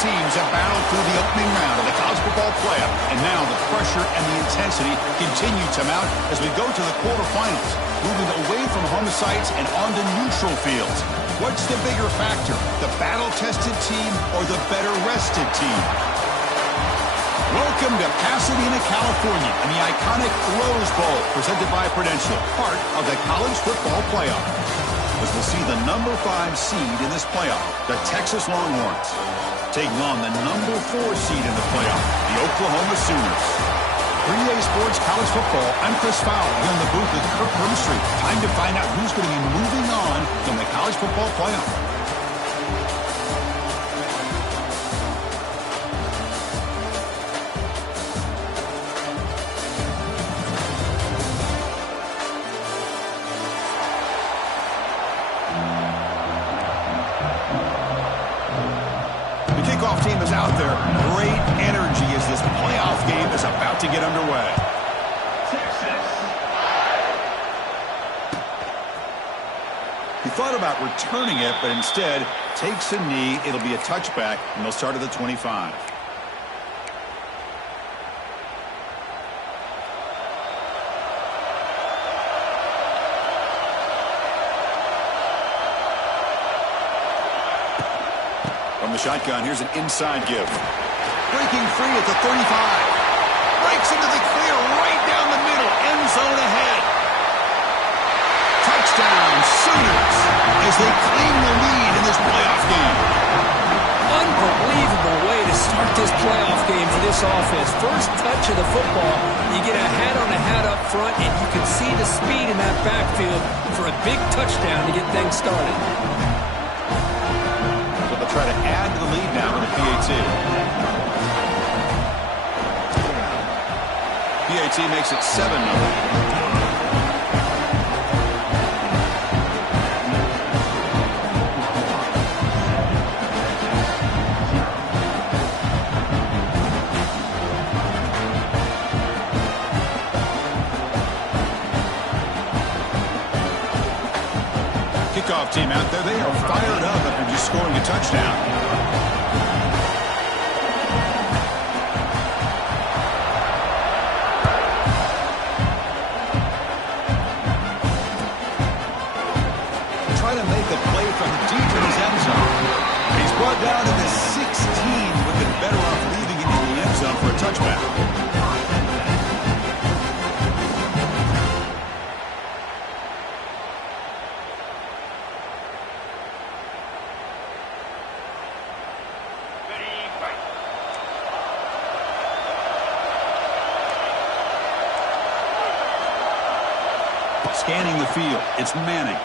teams have battled through the opening round of the college football playoff, and now the pressure and the intensity continue to mount as we go to the quarterfinals, moving away from home sites and onto neutral fields. What's the bigger factor, the battle-tested team or the better-rested team? Welcome to Pasadena, California, and the iconic Rose Bowl, presented by Prudential, part of the college football playoff. As we'll see the number 5 seed in this playoff, the Texas Longhorns, taking on the number 4 seed in the playoff, the Oklahoma Sooners. For EA Sports College Football, I'm Chris Fowler, here in the booth with Kirk Herbstreit. Time to find out who's going to be moving on from the college football playoff. Team is out there. Great energy as this playoff game is about to get underway. He thought about returning it, but instead takes a knee. It'll be a touchback, and they'll start at the 25. From the shotgun, here's an inside give. Breaking free at the 35. Breaks into the clear right down the middle. End zone ahead. Touchdown, Sooners, as they claim the lead in this playoff game. Unbelievable way to start this playoff game for this offense. First touch of the football, you get a hat on a hat up front, and you can see the speed in that backfield for a big touchdown to get things started. Try to add to the lead now with the PAT. PAT makes it 7-0. Kickoff team out there, they are fired up after just scoring a touchdown. Try to make a play from deep in his end zone. He's brought down to the 16. Would have been better off leaving it in the end zone for a touchback. Scanning the field, it's Manning.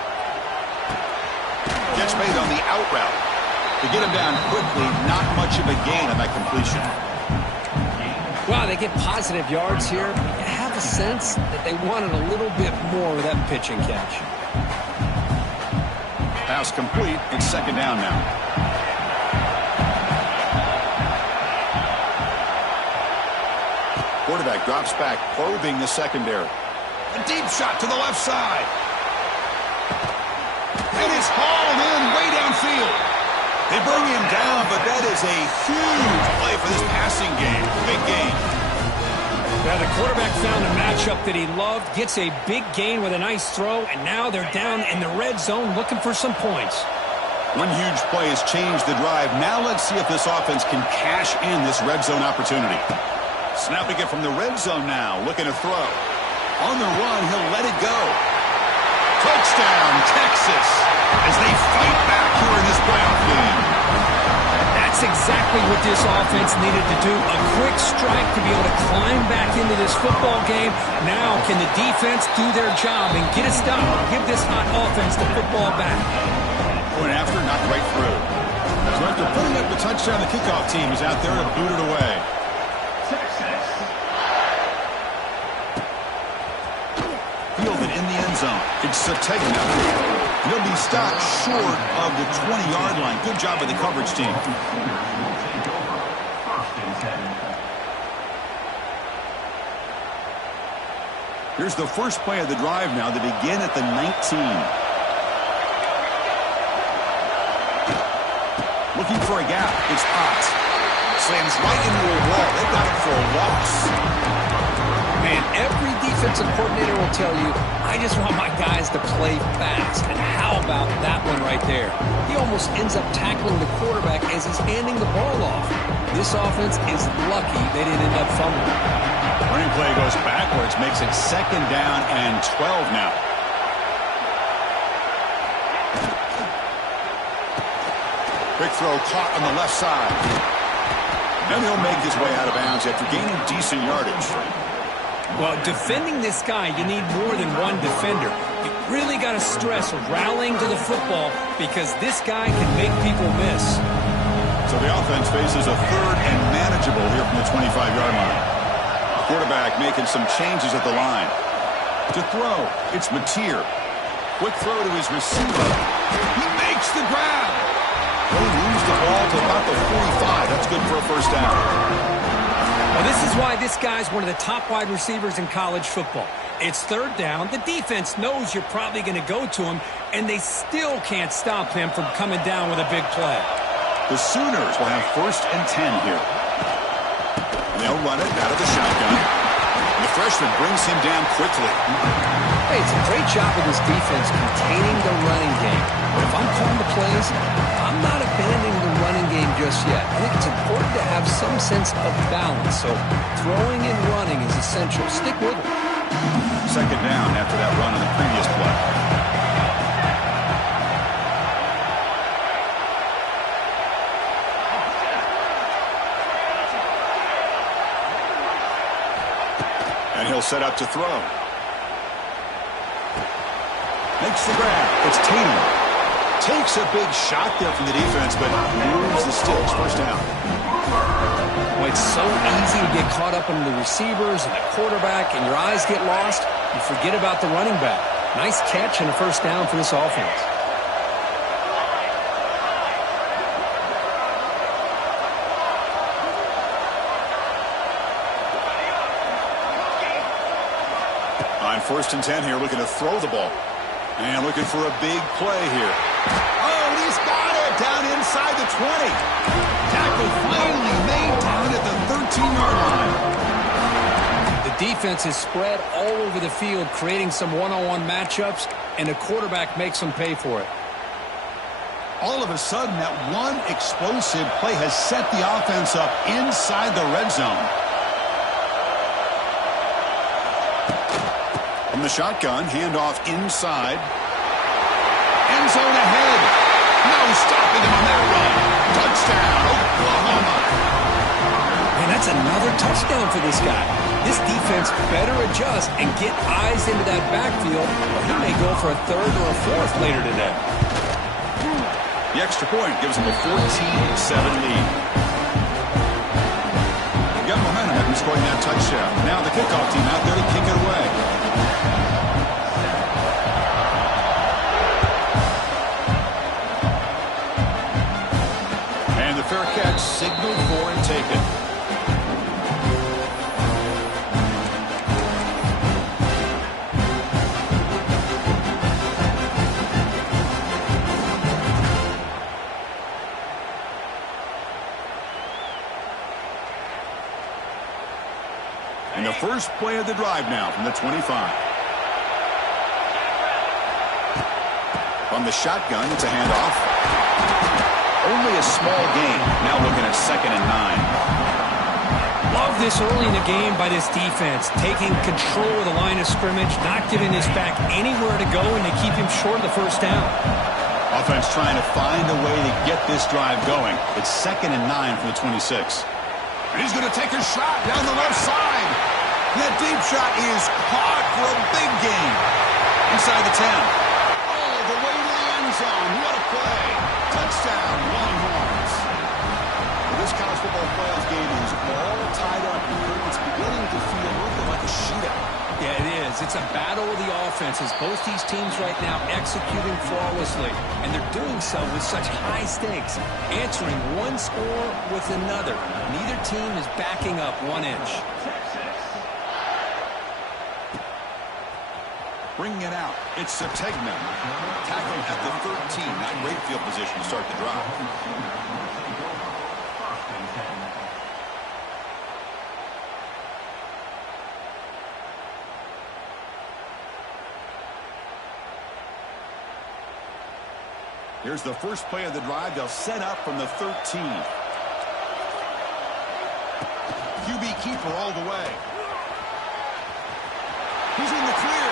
Gets made on the out route. To get him down quickly, not much of a gain on that completion. Wow, they get positive yards here. You have a sense that they wanted a little bit more of that pitch and catch. Pass complete. It's second down now. Quarterback drops back, probing the secondary. A deep shot to the left side. And it's hauled in way downfield. They bring him down, but that is a huge play for this passing game. Big gain. Yeah, the quarterback found a matchup that he loved, gets a big gain with a nice throw, and now they're down in the red zone looking for some points. One huge play has changed the drive. Now let's see if this offense can cash in this red zone opportunity. Snapping it from the red zone now, looking to throw. On the run, he'll let it go. Touchdown, Texas, as they fight back here in this playoff game. That's exactly what this offense needed to do. A quick strike to be able to climb back into this football game. Now, can the defense do their job and get a stop? Give this hot offense the football back. Point after, knocked right through. So after putting up the touchdown, the kickoff team is out there to boot it away. Fielded in the end zone. It's Sategna. He'll be stopped short of the 20-yard line. Good job by the coverage team. Here's the first play of the drive now. They begin at the 19. Looking for a gap. It's Potts. slams right into a wall. They got it for a loss. Man, every defensive coordinator will tell you, I just want my guys to play fast. And how about that one right there? He almost ends up tackling the quarterback as he's handing the ball off. This offense is lucky they didn't end up fumbling. Running play goes backwards, makes it 2nd down and 12 now. Quick throw caught on the left side. And he'll make his way out of bounds after gaining decent yardage. Well, defending this guy, you need more than one defender. You really got to stress rallying to the football because this guy can make people miss. So the offense faces a 3rd and manageable here from the 25-yard line. Quarterback making some changes at the line. To throw, it's Mateer. Quick throw to his receiver. He makes the grab. He moves the ball to about the 45. That's good for a 1st down. Well, this is why this guy's one of the top wide receivers in college football. It's 3rd down. The defense knows you're probably going to go to him, and they still can't stop him from coming down with a big play. The Sooners will have 1st and 10 here. And they'll run it out of the shotgun. And the freshman brings him down quickly. Hey, it's a great job of this defense containing the running game. But if I'm calling the plays, I'm not abandoning the running game just yet. I think it's important to have some sense of balance. So throwing and running is essential. Stick with it. 2nd down after that run on the previous play. And he'll set up to throw. Makes the grab. It's Tatum. Takes a big shot there from the defense, but moves the sticks. 1st down. Well, it's so easy to get caught up in the receivers and the quarterback, and your eyes get lost. You forget about the running back. Nice catch and a 1st down for this offense. On 1st and 10 here, looking to throw the ball. And looking for a big play here. Oh, and he's got it down inside the 20. Tackle finally made down at the 13-yard line. The defense is spread all over the field, creating some one-on-one matchups, and the quarterback makes them pay for it. All of a sudden, that one explosive play has set the offense up inside the red zone. From the shotgun, handoff inside. End zone ahead. No stopping him on that run. Touchdown, Oklahoma. And that's another touchdown for this guy. This defense better adjust and get eyes into that backfield, or he may go for a 3rd or a 4th later today. The extra point gives him a 14-7 lead. They got momentum after scoring that touchdown. Now the kickoff team out there to kick it away. And the fair catch signaled for and taken. And the first play of the drive now from the 25. From the shotgun, it's a handoff. Only a small gain. Now looking at 2nd and 9. Love this early in the game by this defense, taking control of the line of scrimmage, not giving this back anywhere to go, and they keep him short of the 1st down. Offense trying to find a way to get this drive going. It's 2nd and 9 from the 26. And he's going to take a shot down the left side. That deep shot is caught for a big gain. Inside the 10. All the way to the end zone. What a play. Touchdown, Longhorns. Well, this college football playoff game is all tied up here. It's beginning to feel a little bit like a shootout. Yeah, it is. It's a battle of the offenses. Both these teams right now executing flawlessly, and they're doing so with such high stakes, answering one score with another. Neither team is backing up 1 inch. Bringing it out, it's Sategna. Tackled at the 13. Not great field position to start the drive. Here's the first play of the drive. They'll set up from the 13. QB keeper all the way. He's in the clear.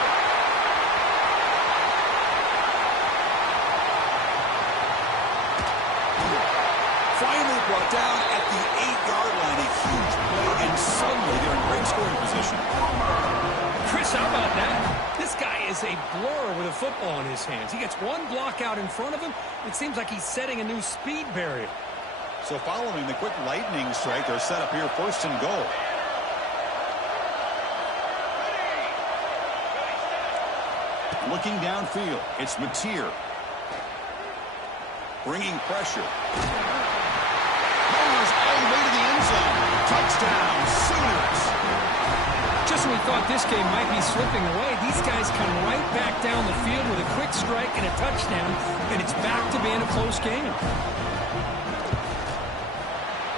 Finally brought down at the 8-yard line. A huge play, and suddenly they're in great scoring position. Chris, how about that? This guy is a blur with a football in his hands. He gets one block out in front of him. It seems like he's setting a new speed barrier. So following the quick lightning strike, they're set up here first and goal. Looking downfield, it's Mateer. Bringing pressure. Powers all the way to the end zone. Touchdown, Sooners. Just when we thought this game might be slipping away, these guys come right back down the field with a quick strike and a touchdown, and it's back to being a close game.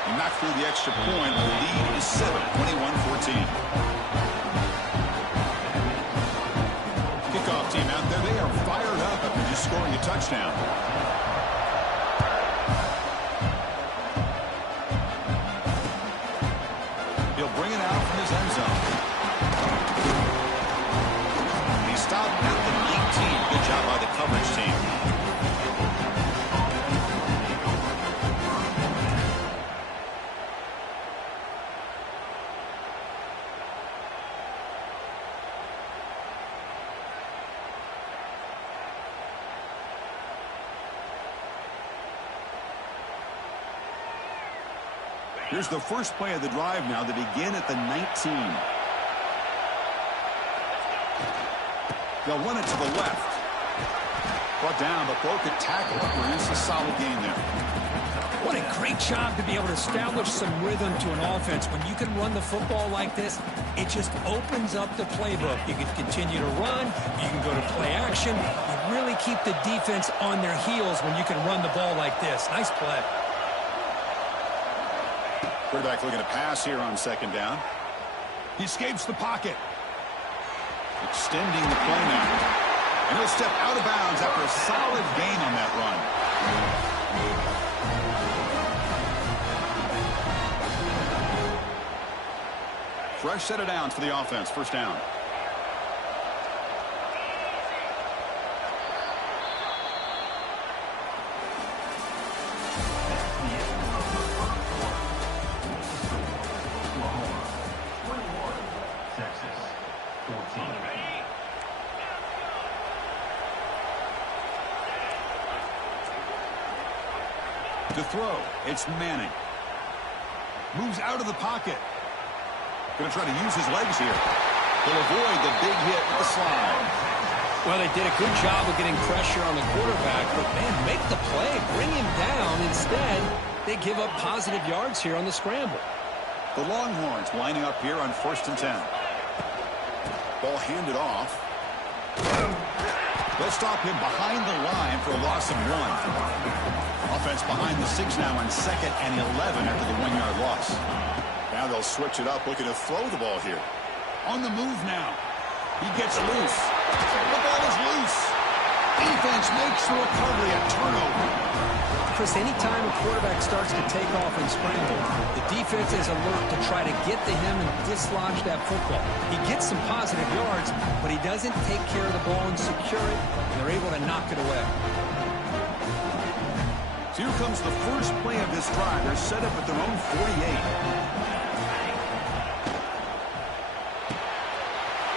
He knocked through the extra point. The lead is 7, 21-14. Kickoff team out there. They are fired up after just scoring a touchdown. He'll bring it out from his end zone. He stopped at the 19. Good job by the coverage team. Here's the first play of the drive now. They begin at the 19. They'll run it to the left. Brought down, but broke a tackle. It's a solid game there. What a great job to be able to establish some rhythm to an offense. When you can run the football like this, it just opens up the playbook. You can continue to run. You can go to play action. You really keep the defense on their heels when you can run the ball like this. Nice play. Quarterback looking to pass here on second down. He escapes the pocket. Extending the play now. And he'll step out of bounds after a solid gain on that run. Fresh set of downs for the offense. First down. To throw, it's Manning. Moves out of the pocket. Going to try to use his legs here. He'll avoid the big hit with the slide. Well, they did a good job of getting pressure on the quarterback, but, man, make the play. Bring him down. Instead, they give up positive yards here on the scramble. The Longhorns lining up here on 1st and 10. Ball handed off. They'll stop him behind the line for a loss of 1. Offense behind the 6 now on 2nd and 11 after the 1-yard loss. Now they'll switch it up, looking to throw the ball here. On the move now. He gets loose. The ball is loose. Defense makes the recovery, a turnover. Chris, anytime a quarterback starts to take off and scramble, the defense is alert to try to get to him and dislodge that football. He gets some positive yards, but he doesn't take care of the ball and secure it, and they're able to knock it away. So here comes the first play of this drive. They're set up at their own 48.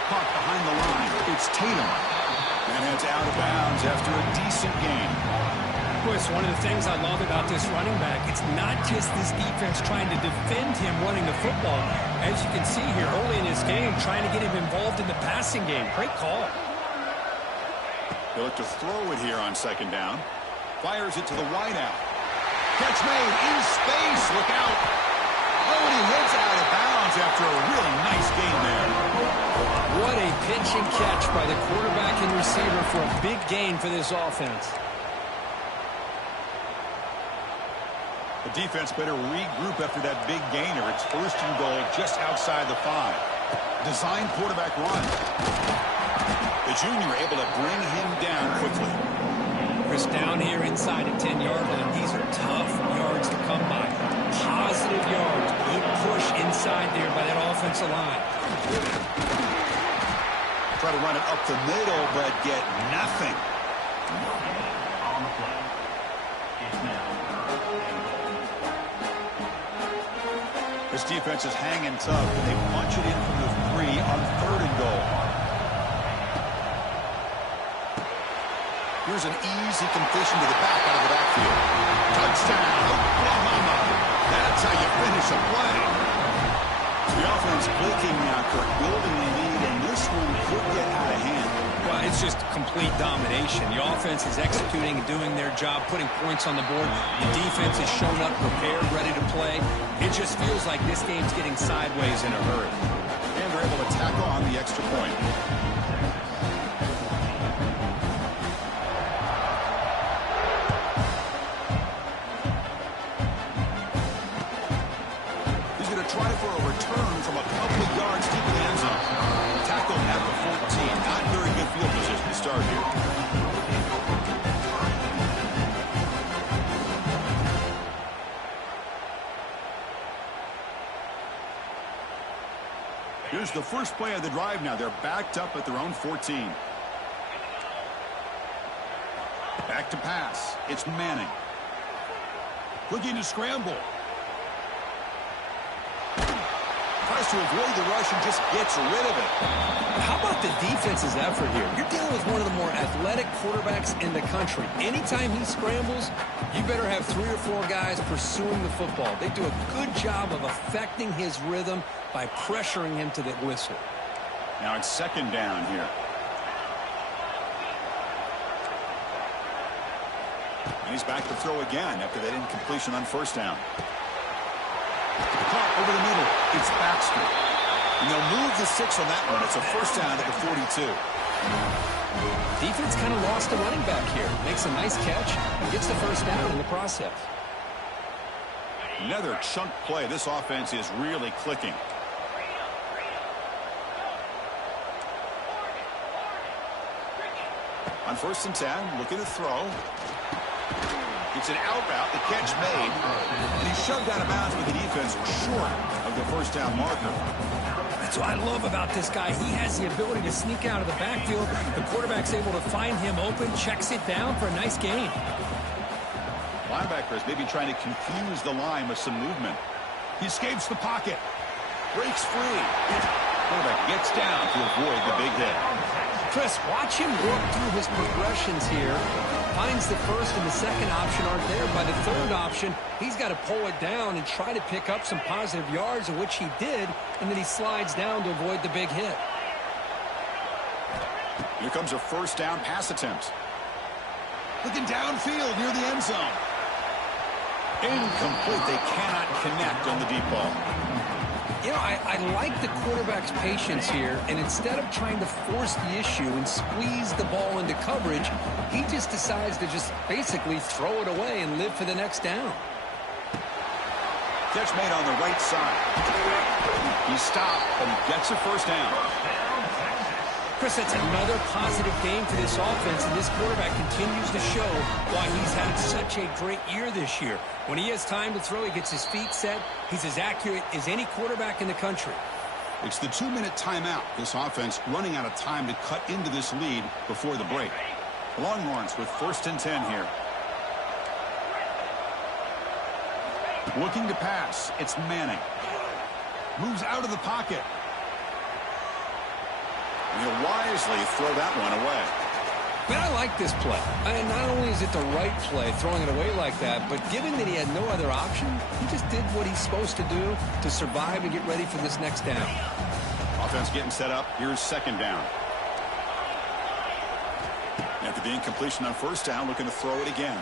Caught behind the line. It's Tatum. And heads out of bounds after a decent gain. Chris, one of the things I love about this running back, it's not just this defense trying to defend him running the football. As you can see here early in his game, trying to get him involved in the passing game. Great call. They look to throw it here on 2nd down. Fires it to the wideout. Catch made in space. Look out. Oh, and he heads out of bounds after a really nice gain there. What a pitch and catch by the quarterback and receiver for a big gain for this offense. The defense better regroup after that big gainer. It's 1st and goal just outside the 5. Designed quarterback run. The junior able to bring him down quickly. Chris, Chris, down here inside the 10-yard line, these are tough yards to come by. Positive yards. Good push inside there by that offensive line. Try to run it up the middle, but get nothing. This defense is hanging tough. They punch it in from the 3 on 3rd and goal. Here's an easy completion to the back out of the backfield. Touchdown, Oklahoma. That's how you finish a play. The offense blinking now, Kirk, building a lead, and this one could get out of hand. Well, it's just complete domination. The offense is executing and doing their job, putting points on the board. The defense has shown up, prepared, ready to play. It just feels like this game's getting sideways in a hurry. And they're able to tack on the extra point. He's going to try for a return from a couple of yards deep in the end zone. Tackled at the 14. Not very good field position to start here. Here's the first play of the drive now. They're backed up at their own 14. Back to pass. It's Manning. Looking to scramble. Tries to avoid the rush and just gets rid of it. How about the defense's effort here? You're dealing with one of the more athletic quarterbacks in the country. Anytime he scrambles, you better have 3 or 4 guys pursuing the football. They do a good job of affecting his rhythm by pressuring him to the whistle. Now it's 2nd down here. And he's back to throw again after that incompletion on 1st down. Caught over the middle. It's Baxter. And they'll move the 6 on that one. It's a 1st down at the 42. Defense kind of lost a running back here. Makes a nice catch and gets the 1st down in the process. Another chunk play. This offense is really clicking. On 1st and 10, looking to throw. It's an out route, the catch made, and he's shoved out of bounds with the defense short of the 1st down marker. That's what I love about this guy. He has the ability to sneak out of the backfield. The quarterback's able to find him open, checks it down for a nice gain. Linebackers maybe trying to confuse the line with some movement. He escapes the pocket, breaks free. Quarterback gets down to avoid the big hit. Chris, watch him work through his progressions here. Finds the 1st and the 2nd option aren't there. By the 3rd option, he's got to pull it down and try to pick up some positive yards, of which he did, and then he slides down to avoid the big hit. Here comes a 1st down pass attempt. Looking downfield near the end zone. Incomplete. They cannot connect on the deep ball. You know, I like the quarterback's patience here, and instead of trying to force the issue and squeeze the ball into coverage, he just decides to just basically throw it away and live for the next down. Catch made on the right side. He stopped, but he gets a 1st down. Chris, that's another positive game for this offense, and this quarterback continues to show why he's had such a great year this year. When he has time to throw, he gets his feet set. He's as accurate as any quarterback in the country. It's the 2-minute timeout. This offense running out of time to cut into this lead before the break. The Longhorns with 1st and 10 here. Looking to pass. It's Manning. Moves out of the pocket. And he'll wisely throw that one away. Man, I like this play. And not only is it the right play, throwing it away like that, but given that he had no other option, he just did what he's supposed to do to survive and get ready for this next down. Offense getting set up. Here's 2nd down. After the incompletion on 1st down, looking to throw it again.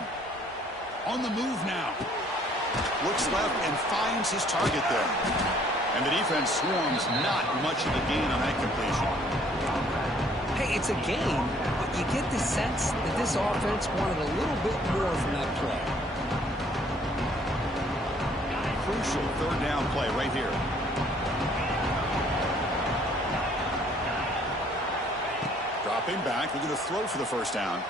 On the move now. Looks left and finds his target there. And the defense swarms not much of a gain on that completion. Hey, it's a game, but you get the sense that this offense wanted a little bit more from that play. Crucial 3rd down play right here. Dropping back, looking to throw for the 1st down.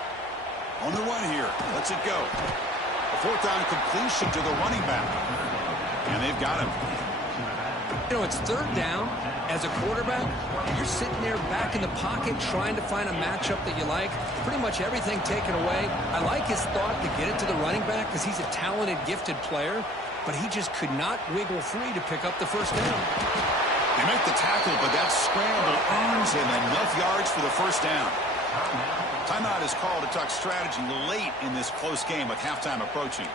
On the run here. Lets it go. A fourth down completion to the running back. And they've got him. You know, it's third down. As a quarterback, you're sitting there back in the pocket trying to find a matchup that you like. Pretty much everything taken away. I like his thought to get it to the running back because he's a talented, gifted player, but he just could not wiggle free to pick up the first down. They make the tackle, but that scramble earns him enough yards for the first down. Timeout is called to talk strategy late in this close game with halftime approaching.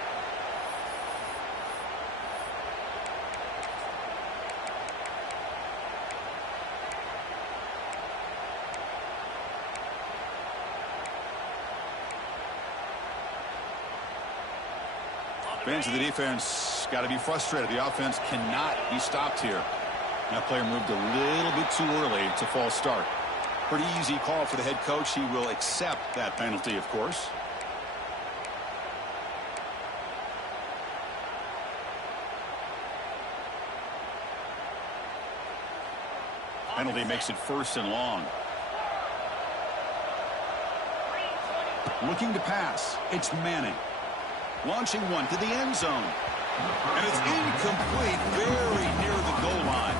Fans of the defense got to be frustrated. The offense cannot be stopped here. That player moved a little bit too early. It's a false start. Pretty easy call for the head coach. He will accept that penalty, of course. Penalty makes it first and long. Looking to pass. It's Manning. Launching one to the end zone. And it's incomplete, very near the goal line.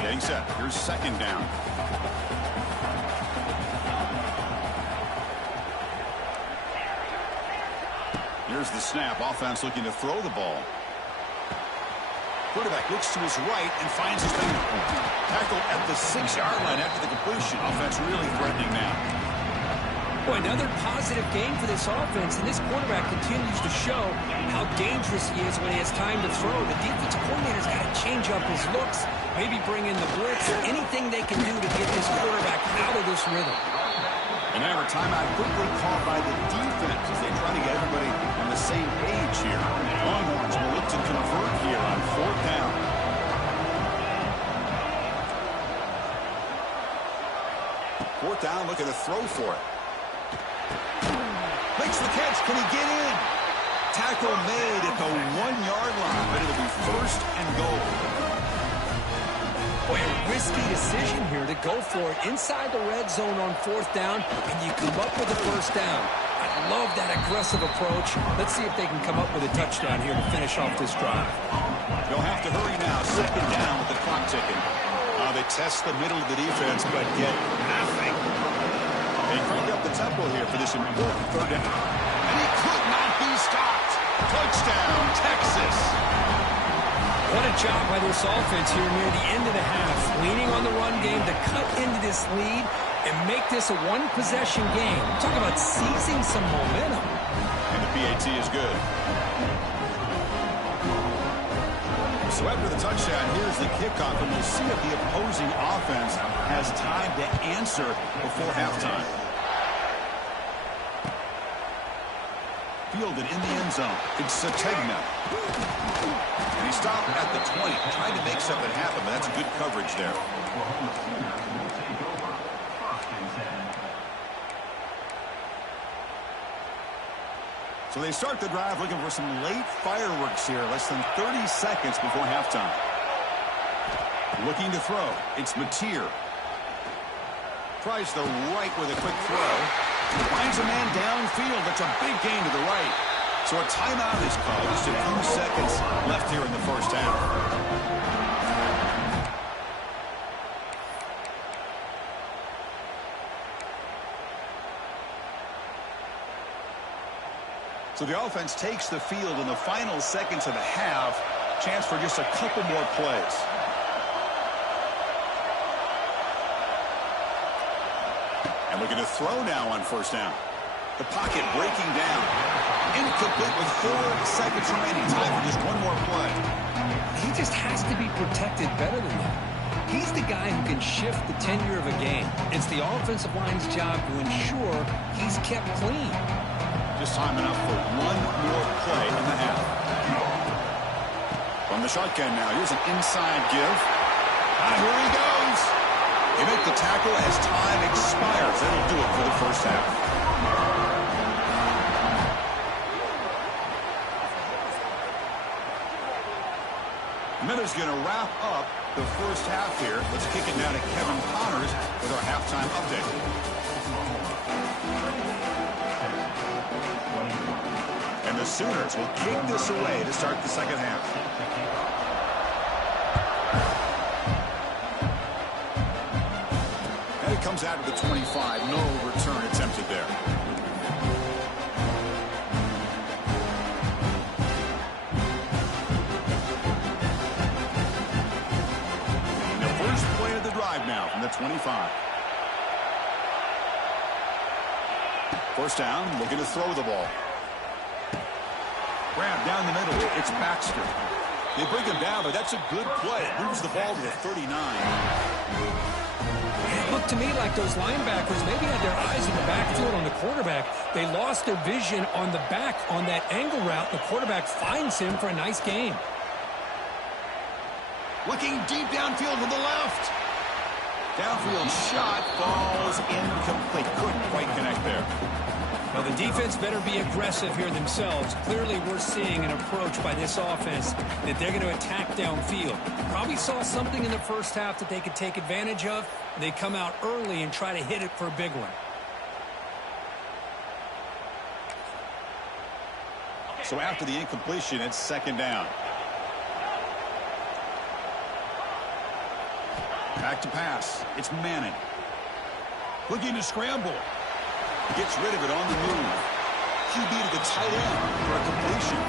Getting set. Here's second down. Here's the snap. Offense looking to throw the ball. Quarterback looks to his right and finds his man. Tackle at the 6-yard line after the completion. Offense really threatening now. Boy, another positive game for this offense, and this quarterback continues to show how dangerous he is when he has time to throw. The defensive coordinator's got to change up his looks, maybe bring in the blitz, anything they can do to get this quarterback out of this rhythm. And now a timeout quickly called by the defense as they try to get everybody on the same page here. Longhorns will look to convert here on fourth down. Fourth down, looking to throw for it. Makes the catch. Can he get in? Tackle made at the 1-yard line, but it'll be first and goal. Boy, a risky decision here to go for it inside the red zone on fourth down, and you come up with a first down. I love that aggressive approach. Let's see if they can come up with a touchdown here to finish off this drive. They'll have to hurry now. Second down with the clock ticking. They test the middle of the defense, but get nothing. They crank up the tempo here for this important third down. And he could not be stopped. Touchdown, Texas. What a job by this offense here near the end of the half. Leaning on the run game to cut into this lead and make this a one-possession game. Talk about seizing some momentum. And the PAT is good. So after the touchdown, here's the kickoff, and we'll see if the opposing offense has time to answer before halftime. Fielded in the end zone. It's Sategna. And he stopped at the 20, trying to make something happen, but that's good coverage there. So they start the drive looking for some late fireworks here, less than 30 seconds before halftime. Looking to throw. It's Mateer. Tries the right with a quick throw. Finds a man downfield. That's a big gain to the right. So a timeout is called. Just a few seconds left here in the first half. So the offense takes the field in the final seconds of the half. Chance for just a couple more plays. And looking to throw now on first down. The pocket breaking down. Incomplete with 4 seconds remaining. Time for just one more play. He just has to be protected better than that. He's the guy who can shift the tenure of a game. It's the offensive line's job to ensure he's kept clean. Just time enough for one more play in the half. From the shotgun now, here's an inside give. Here he goes. They make the tackle as time expires. That'll do it for the first half. Miller's going to wrap up the first half here. Let's kick it now to Kevin Connors with our halftime update. And the Sooners will kick this away to start the second half. And it comes out of the 25. No return attempted there. Now from the 25. First down, looking to throw the ball. Grab down the middle. It's Baxter. They bring him down, but that's a good play. It moves the ball to the 39. It looked to me like those linebackers maybe had their eyes in the backfield on the quarterback. They lost their vision on the back on that angle route. The quarterback finds him for a nice gain. Looking deep downfield to the left. Downfield shot falls incomplete. Couldn't quite connect there. Well, the defense better be aggressive here themselves. Clearly, we're seeing an approach by this offense that they're going to attack downfield. Probably saw something in the first half that they could take advantage of. They come out early and try to hit it for a big one. So after the incompletion, it's second down. Back to pass. It's Manning. Looking to scramble. Gets rid of it on the move. QB to the tight end for a completion.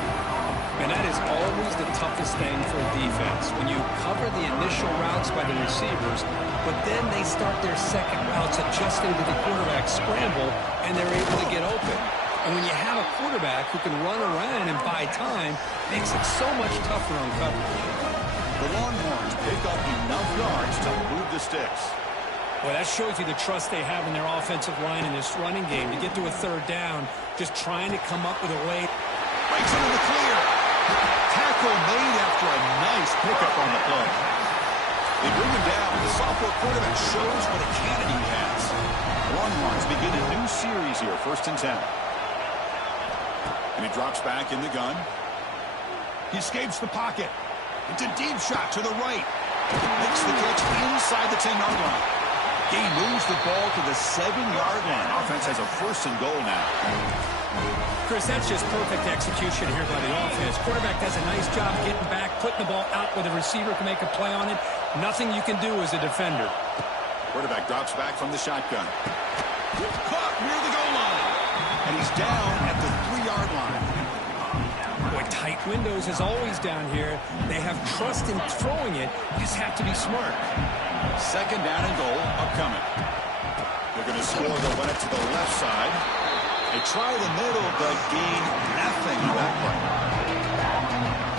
And that is always the toughest thing for a defense. When you cover the initial routes by the receivers, but then they start their second routes adjusting to the quarterback scramble, and they're able to get open. And when you have a quarterback who can run around and buy time, it makes it so much tougher on coverage. The Longhorns pick up enough yards to move the sticks. Well, that shows you the trust they have in their offensive line in this running game. To get to a third down, just trying to come up with a way. Breaks into the clear. Tackle made after a nice pickup on the play. They bring him down. The sophomore quarterback shows what a cannon he has. The Longhorns begin a new series here, 1st and 10. And he drops back in the gun. He escapes the pocket. It's a deep shot to the right. Makes the catch inside the 10-yard line. He moves the ball to the 7-yard line. Offense has a 1st and goal now. Chris, that's just perfect execution here by the offense. Quarterback does a nice job getting back, putting the ball out where the receiver can make a play on it. Nothing you can do as a defender. Quarterback drops back from the shotgun. Caught near the goal line. And he's down at the 3-yard line. Boy, tight windows as always down here. They have trust in throwing it. You just have to be smart. Second down and goal upcoming. They're going to score. They'll run it to the left side. They try the middle, but gain nothing on that play.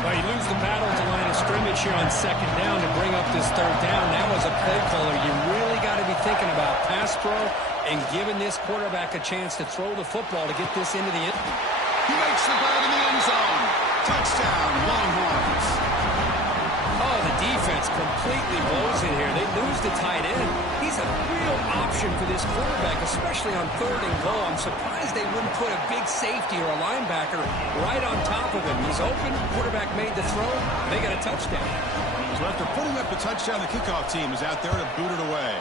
Well, you lose the battle at the line of scrimmage here on second down to bring up this third down. Now as a play caller, you really got to be thinking about pass pro and giving this quarterback a chance to throw the football to get this into the end. He makes the grab in the end zone. Touchdown, Longhorns. Oh, the defense completely blows it here. They lose the tight end. He's a real option for this quarterback, especially on 3rd and goal. I'm surprised they wouldn't put a big safety or a linebacker right on top of him. He's open. Quarterback made the throw. They got a touchdown. So after putting up the touchdown, the kickoff team is out there to boot it away.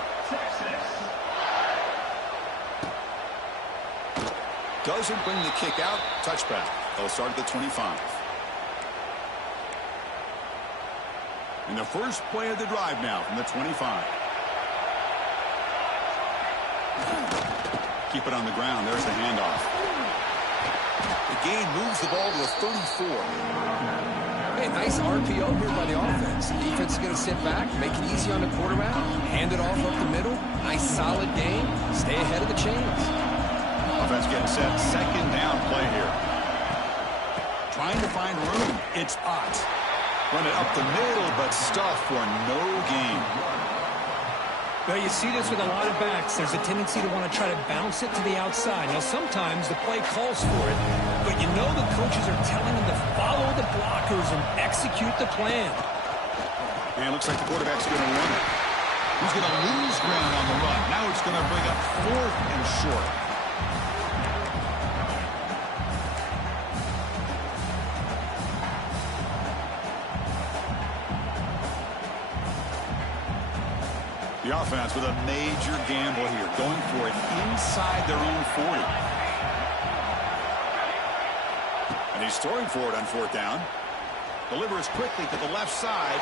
Doesn't bring the kick out. Touchback. They'll start at the 25. In the first play of the drive now from the 25. Keep it on the ground. There's the handoff. The gain moves the ball to a 34. Hey, nice RPO here by the offense. The defense is going to sit back, make it easy on the quarterback, hand it off up the middle. Nice solid game. Stay ahead of the chains. Offense getting set. Second down play here. Trying to find room. It's Ott. Run it up the middle, but stuff for no gain. Well, you see this with a lot of backs. There's a tendency to want to try to bounce it to the outside. Now, sometimes the play calls for it, but you know the coaches are telling them to follow the blockers and execute the plan. And it looks like the quarterback's going to run it. He's going to lose ground on the run. Now it's going to bring up 4th and short. The offense with a major gamble here, going for it inside their own 40. And he's throwing for it on fourth down. Delivers quickly to the left side.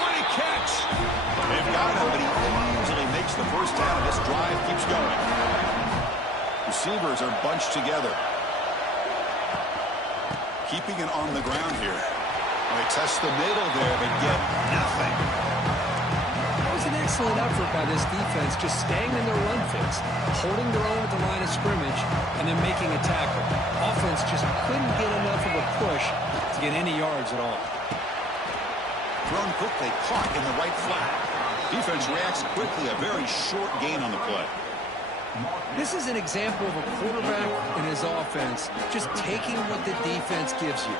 What a catch! They've got him, but he easily makes the first down. This drive keeps going. Receivers are bunched together. Keeping it on the ground here. They test the middle there, but get nothing. That was an excellent effort by this defense, just staying in their run fix, holding their own at the line of scrimmage, and then making a tackle. Offense just couldn't get enough of a push to get any yards at all. Thrown quickly, caught in the right flat. Defense reacts quickly, a very short gain on the play. This is an example of a quarterback and his offense just taking what the defense gives you.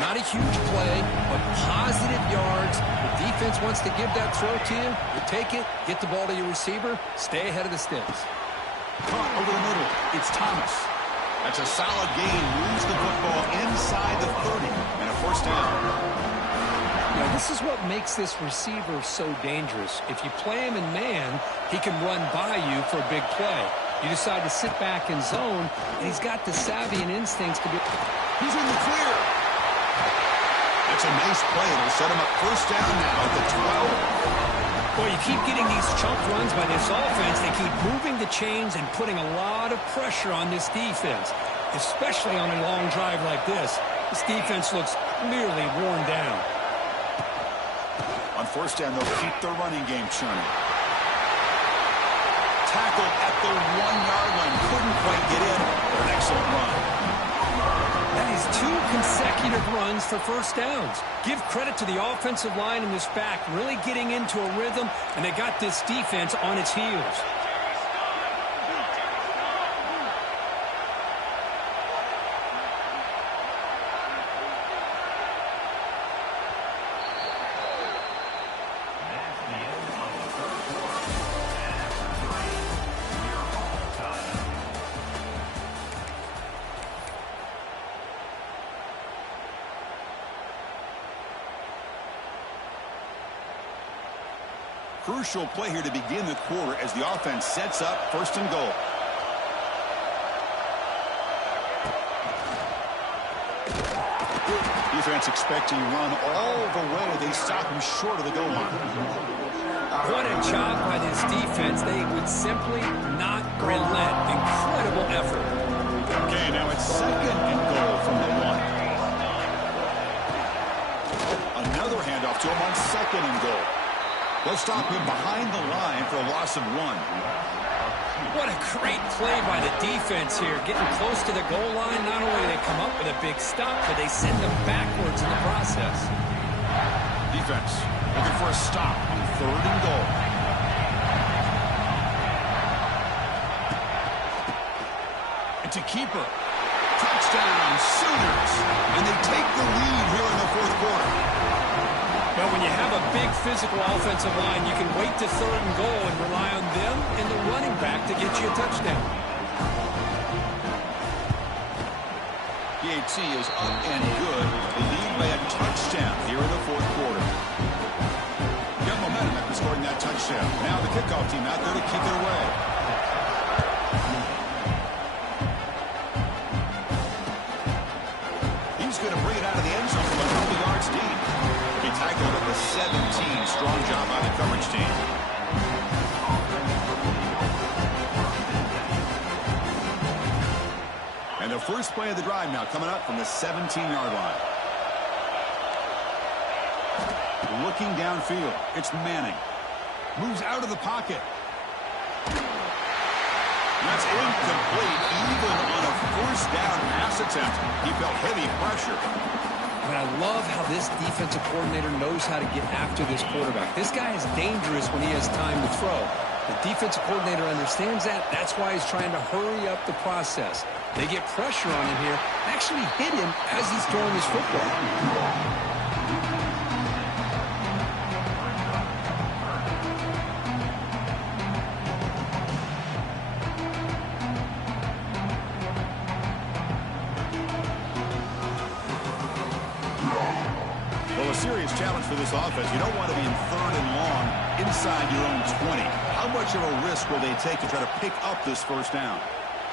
Not a huge play, but positive yards. The defense wants to give that throw to you. You take it, get the ball to your receiver, stay ahead of the sticks. Caught over the middle. It's Thomas. That's a solid gain. Moves the football inside the 30 and a first down. Now, this is what makes this receiver so dangerous. If you play him in man, he can run by you for a big play. You decide to sit back in zone, and he's got the savvy and instincts to be... He's in the clear. That's a nice play. It'll set him up first down now at the 12. Boy, you keep getting these chunk runs by this offense. They keep moving the chains and putting a lot of pressure on this defense, especially on a long drive like this. This defense looks clearly worn down. On first down, they'll keep their running game churning. Tackled at the 1-yard line. Couldn't quite get in. An excellent run. That is 2 consecutive runs for first downs. Give credit to the offensive line and this back really getting into a rhythm, and they got this defense on its heels. Crucial play here to begin the quarter as the offense sets up first and goal. Defense expecting run all the way. They stop him short of the goal line. What a job by this defense. They would simply not relent. Incredible effort. Okay, now it's second and goal from the 1. Another handoff to him on second and goal. They'll stop him behind the line for a loss of 1. What a great play by the defense here. Getting close to the goal line, not only do they come up with a big stop, but they send them backwards in the process. Defense looking for a stop on third and goal. It's a keeper. Touchdown, Sooners. And they take the lead here in the fourth quarter. Now, when you have a big physical offensive line, you can wait to third and goal and rely on them and the running back to get you a touchdown. PAT is up and good. They lead by a touchdown here in the fourth quarter. Got momentum after scoring that touchdown. Now the kickoff team out there to kick it away. He's going to bring it out of the end zone from a couple yards deep. He tackled at the 17. Strong job by the coverage team. And the first play of the drive now coming up from the 17-yard line. Looking downfield. It's Manning. Moves out of the pocket. That's incomplete. Even on a first down pass attempt, he felt heavy pressure. And I love how this defensive coordinator knows how to get after this quarterback. This guy is dangerous when he has time to throw. The defensive coordinator understands that. That's why he's trying to hurry up the process. They get pressure on him here, actually hit him as he's throwing his football. Well, a serious challenge for this offense. You don't want to be in third and long inside your own 20. How much of a risk will they take to try to pick up this first down?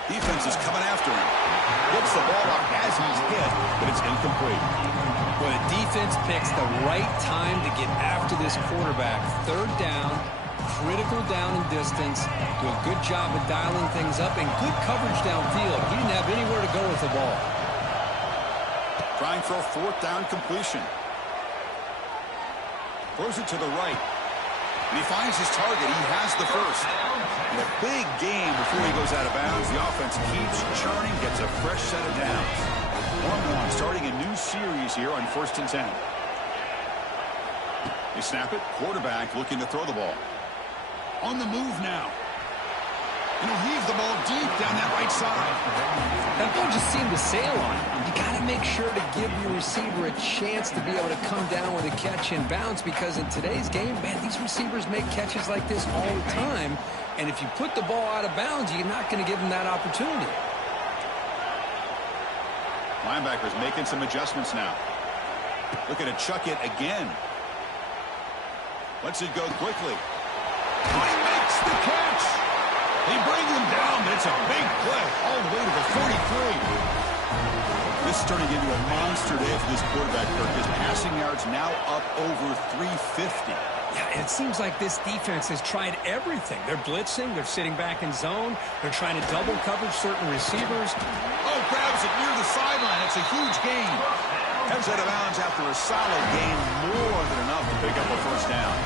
Defense is coming after him. Gets the ball up as he's hit, but it's incomplete. Well, the defense picks the right time to get after this quarterback. Third down, critical down and distance. Do a good job of dialing things up and good coverage downfield. He didn't have anywhere to go with the ball. Trying for a fourth down completion. Throws it to the right. And he finds his target. He has the first. And a big gain before he goes out of bounds. The offense keeps churning, gets a fresh set of downs. 1-1, starting a new series here on 1st and 10. They snap it. Quarterback looking to throw the ball. On the move now. And he'll heave the ball deep down that right side. That ball just seemed to sail on him. You got to make sure to give your receiver a chance to be able to come down with a catch and bounce, because in today's game, man, these receivers make catches like this all the time. And if you put the ball out of bounds, you're not going to give them that opportunity. Linebackers making some adjustments now. Looking to chuck it again. Lets it go quickly. Oh, he makes the catch. They bring him down, but it's a big play all the way to the 43. This is turning into a monster day for this quarterback, Kirk. His passing yards now up over 350. Yeah, and it seems like this defense has tried everything. They're blitzing. They're sitting back in zone. They're trying to double coverage certain receivers. Oh, grabs it near the sideline. It's a huge gain. Heads out of bounds after a solid gain, more than enough to pick up a first down.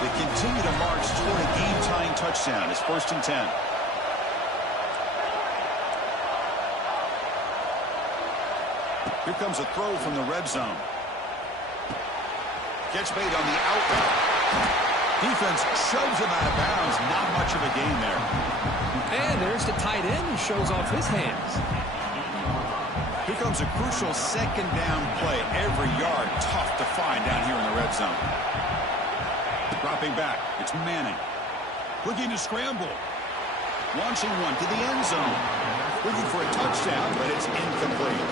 They continue to march toward a game-tying touchdown. It's 1st and 10. Here comes a throw from the red zone. Catch made on the out route. Defense shoves him out of bounds. Not much of a gain there. And there's the tight end who shows off his hands. Here comes a crucial second down play. Every yard tough to find down here in the red zone. Dropping back. It's Manning. Looking to scramble. Launching one to the end zone. Looking for a touchdown, but it's incomplete.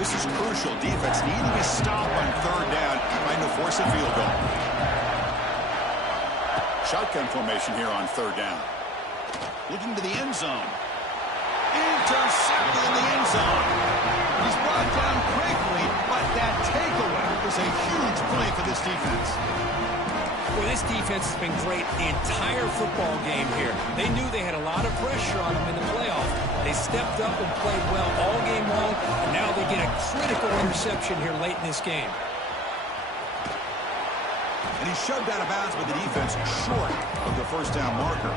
This is crucial. Defense needing a stop on third down, trying to force a field goal. Shotgun formation here on third down. Looking to the end zone. Intercepted in the end zone. He's brought down quickly, but that takeaway was a huge play for this defense. Well, this defense has been great the entire football game here. They knew they had a lot of pressure on them in the playoff. They stepped up and played well all game long, and now they get a critical interception here late in this game. And he's shoved out of bounds with the defense short of the first down marker.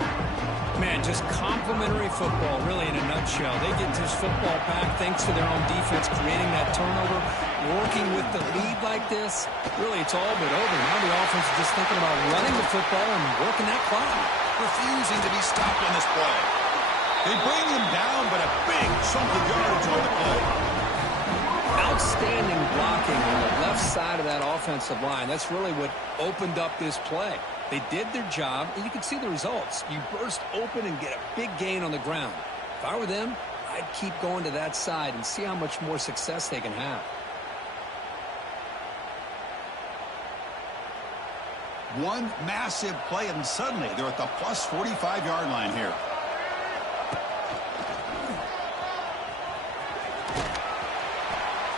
Man, just complimentary football, really, in a nutshell. They get this football back thanks to their own defense, creating that turnover, working with the lead like this. Really, it's all but over. Now the offense is just thinking about running the football and working that clock. Refusing to be stopped on this play. They bring him down, but a big chunk of yardage on the play. Outstanding blocking on the left side of that offensive line. That's really what opened up this play. They did their job, and you can see the results. You burst open and get a big gain on the ground. If I were them, I'd keep going to that side and see how much more success they can have. One massive play, and suddenly they're at the plus 45-yard line here.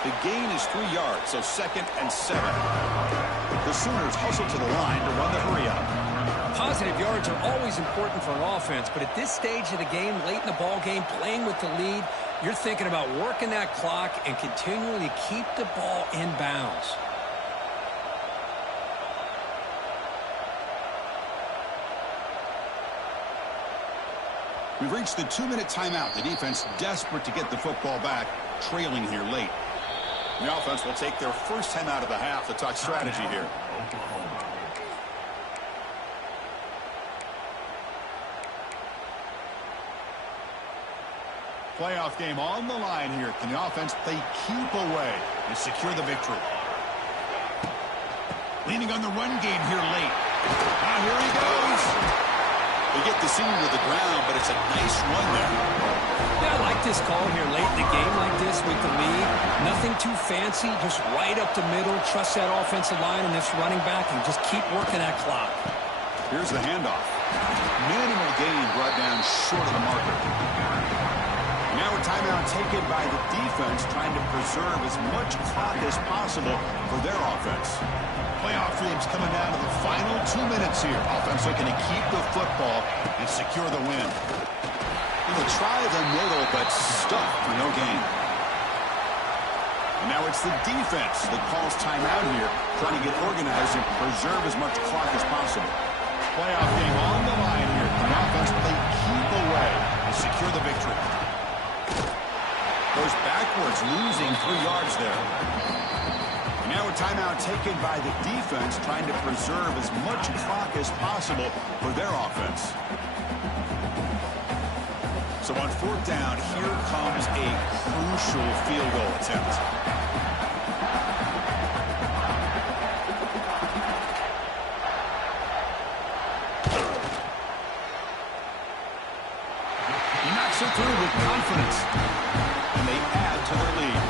The gain is 3 yards, so 2nd and 7. The Sooners hustle to the line to run the hurry up. Positive yards are always important for an offense, but at this stage of the game, late in the ball game, playing with the lead, you're thinking about working that clock and continuing to keep the ball in bounds. We've reached the 2-minute timeout. The defense desperate to get the football back, trailing here late. The offense will take their first time out of the half to talk strategy here. Playoff game on the line here. Can the offense play keep away and secure the victory? Leaning on the run game here late. Now here he goes. They get the senior to the ground, but it's a nice run there. Yeah, I like this call here late in the game like this with the lead. Nothing too fancy. Just right up the middle. Trust that offensive line and this running back and just keep working that clock. Here's the handoff. Minimal gain brought down short of the marker. Now a timeout taken by the defense, trying to preserve as much clock as possible for their offense. Playoff dreams coming down to the final 2 minutes here. Offense looking to keep the football and secure the win. Going to try the middle, but stuck for no gain. And now it's the defense that calls timeout here, trying to get organized and preserve as much clock as possible. Playoff game on the line here. The offense play keep away and secure the victory. Goes backwards, losing 3 yards there. And now a timeout taken by the defense, trying to preserve as much clock as possible for their offense. So on 4th down, here comes a crucial field goal attempt. He knocks it through with confidence. And they add to their lead.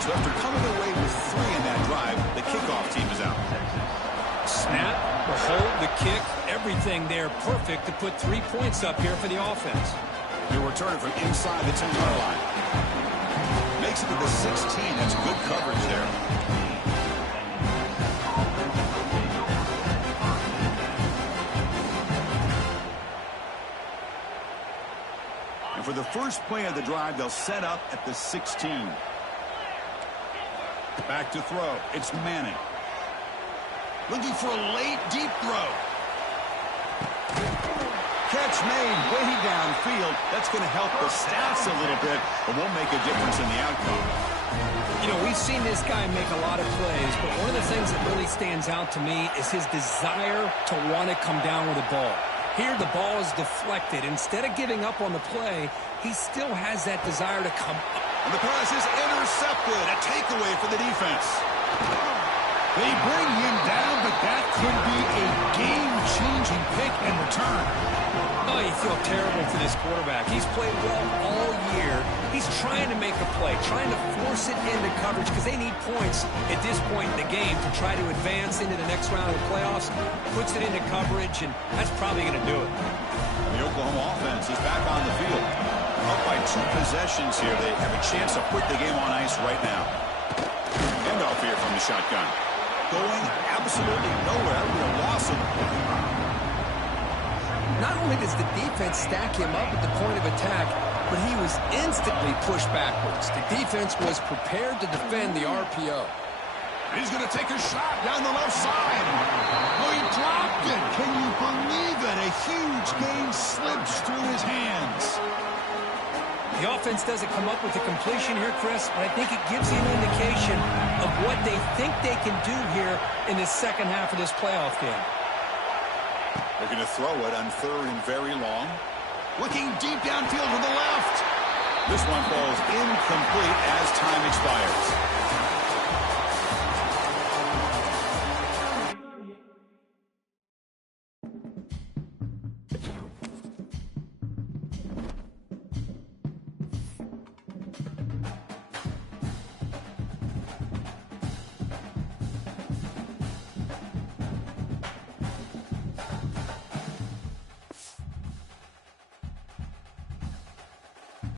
So after coming away with 3 in that drive, the kickoff team is out. Snap, the hold, the kick, everything there perfect to put 3 points up here for the offense. He'll return it from inside the 10-yard line. Makes it to the 16. That's good coverage there. And for the first play of the drive, they'll set up at the 16. Back to throw. It's Manning. Looking for a late, deep throw. Catch made way downfield. That's going to help the stats a little bit, but won't make a difference in the outcome. You know, we've seen this guy make a lot of plays, but one of the things that really stands out to me is his desire to want to come down with the ball. Here, the ball is deflected. Instead of giving up on the play, he still has that desire to come up. And the pass is intercepted. A takeaway for the defense. They bring him down, but that could be a game-changing pick and return. Oh, you feel terrible for this quarterback. He's played well all year. He's trying to make a play, trying to force it into coverage because they need points at this point in the game to try to advance into the next round of the playoffs. Puts it into coverage, and that's probably going to do it. The Oklahoma offense is back on the field. Up by 2 possessions here. They have a chance to put the game on ice right now. Handoff here from the shotgun. Going absolutely nowhere. We'll loss him. Not only does the defense stack him up at the point of attack, but he was instantly pushed backwards. The defense was prepared to defend the RPO. He's going to take a shot down the left side. Oh, he dropped it. Can you believe it? A huge gain slips through his hands. The offense doesn't come up with the completion here, Chris, but I think it gives you an indication of what they think they can do here in the second half of this playoff game. They're going to throw it on 3rd and very long. Looking deep downfield to the left. This one falls incomplete as time expires.